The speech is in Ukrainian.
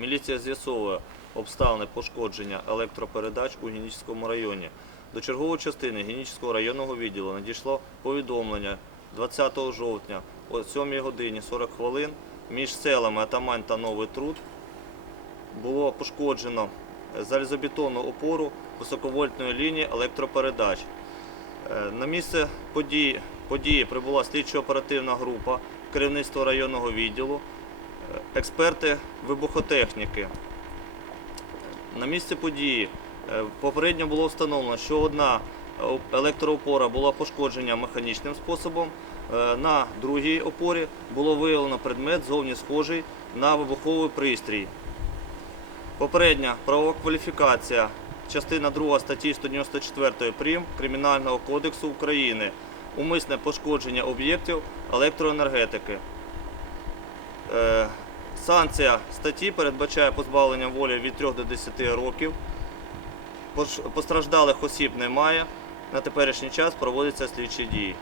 Міліція з'ясовує обставини пошкодження електропередач у Генічському районі. До чергової частини Генічського районного відділу надійшло повідомлення 20 жовтня о 7 годині 40 хвилин між селами Атамань та Новий Труд було пошкоджено залізобетонну опору високовольтної лінії електропередач. Е, На місце події, події прибула слідчо-оперативна група керівництва районного відділу, експерти вибухотехніки. На місці події е, попередньо було встановлено, що одна електроопора була пошкоджена механічним способом. е, На другій опорі було виявлено предмет зовні схожий на вибуховий пристрій. Попередня правова кваліфікація, частина 2 статті 194 прим. Кримінального кодексу України. Умисне пошкодження об'єктів електроенергетики. Е, Санкція статті передбачає позбавлення волі від 3 до 10 років. Постраждалих осіб немає. На теперішній час проводяться слідчі дії.